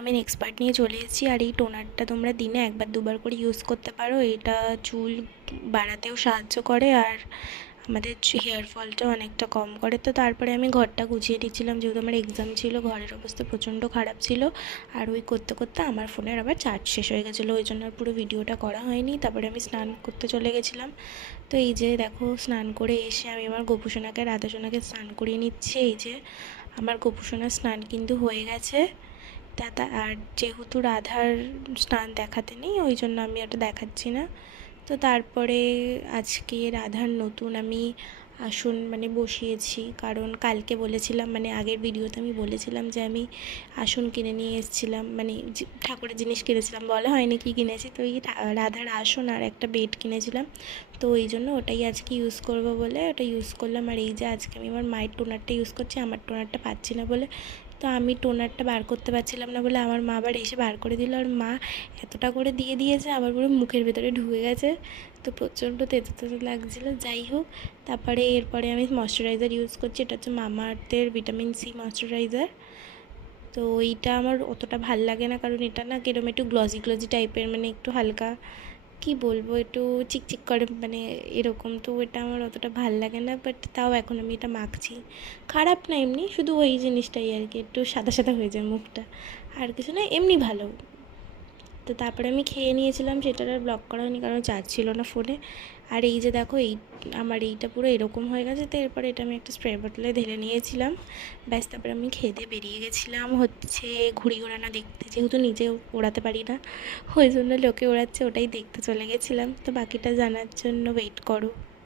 আমি next part নিয়ে চলে এসেছি। আর এই টোনারটা তোমরা দিনে একবার দুবার করে ইউজ করতে পারো। এটা চুল বাড়াতেও সাহায্য করে আর আমাদের হেয়ার ফলটাও অনেকটা কম করে। তো তারপরে আমি ঘরটা গুছিয়ে নিচ্ছিলাম, যেহেতু আমার এক্সাম ছিল, ঘরের অবস্থা প্রচণ্ড খারাপ ছিল। আর ওই করতে করতে আমার ফোনের আবার চার্জ শেষ হয়ে গেছিলো, ওই জন্য আর পুরো ভিডিওটা করা হয়নি। তারপরে আমি স্নান করতে চলে গেছিলাম। তো এই যে দেখো, স্নান করে এসে আমি আমার গোপুসোনাকে, রাধাসোনাকে স্নান করিয়ে নিচ্ছি। এই যে আমার গোপুসোনার স্নান কিন্তু হয়ে গেছে। আর যেহেতু রাধার স্নান দেখাতে নেই, ওই জন্য আমি ওটা দেখাচ্ছি না। তো তারপরে আজকে রাধার নতুন আমি আসন বসিয়েছি, কারণ কালকে বলেছিলাম, আগের ভিডিওতে আমি বলেছিলাম যে আমি আসন কিনে নিয়ে এসেছিলাম, ঠাকুরের জিনিস কিনেছিলাম, বলা হয়নি কি কিনেছি। তো এই রাধার আসন আর একটা বেড কিনেছিলাম, তো ওই জন্য ওটাই আজকে ইউজ করব বলে ওটা ইউজ করলাম। আর এই যে আজকে আমি আমার মায়ের টোনারটা ইউজ করছি, আমার টোনারটা পাচ্ছি না বলে। তো আমি টোনারটা বার করতে পারছিলাম না বলে আমার মা আবার এসে বার করে দিল। আর মা এতটা করে দিয়ে দিয়েছে, আবার পুরো মুখের ভেতরে ঢুকে গেছে। তো প্রচণ্ড তেতো তেতো লাগছিলো। যাই হোক, তারপরে এরপরে আমি ময়শ্চারাইজার ইউজ করছি। এটা হচ্ছে মামা আর্থের ভিটামিন সি ময়শ্চারাইজার। তো এইটা আমার অতটা ভাল লাগে না, কারণ এটা না কিরম একটু গ্লজি গ্লজি টাইপের, একটু হালকা কি বলবো, একটু চিকচিক করে এরকম। তো এটা আমার অতটা ভাল লাগে না, বাট তাও এখন আমি এটা মাখছি। খারাপ না এমনি, শুধু ওই জিনিসটাই আর কি, একটু সাদা সাদা হয়ে যায় মুখটা, আর কিছু না, এমনি ভালো। তো তারপরে আমি খেয়ে নিয়েছিলাম, সেটার আর ব্লগ করা হয়নি কারণ চার্জ ছিল না ফোনে। আর এই যে দেখো, আমার এইটা পুরো এরকম হয়ে গেছে। তো এরপরে এটা আমি একটা স্প্রে বোতলে ঢেলে নিয়েছিলাম, ব্যাস। তারপরে আমি খেতে বেরিয়ে গেছিলাম হচ্ছে ঘুড়ি ওড়ানো দেখতে, যেহেতু নিজে ওড়াতে পারি না, ওই জন্য লোকে ওড়াচ্ছে ওটাই দেখতে চলে গেছিলাম। তো বাকিটা জানার জন্য ওয়েট করো।